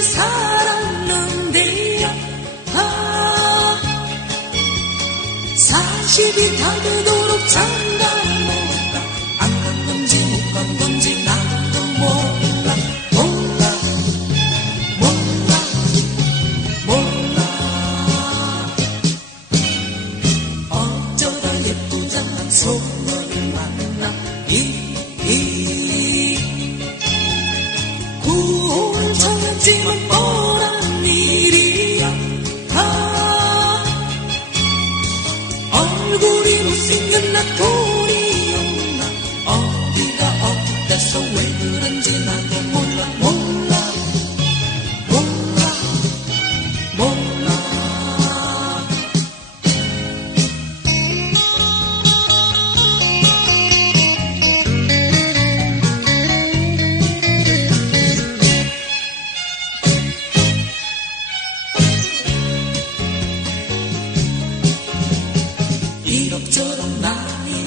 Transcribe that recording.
살았는데요. 아 사십이 다 되도록 장가 못가 안간 건지 못 간 건지 나도 몰라. 몰라. 몰라. 몰라. 어쩌다 예쁘장한 소 믿지만 뻔한 일이야? 다 얼굴이 못생겼나 도 将那。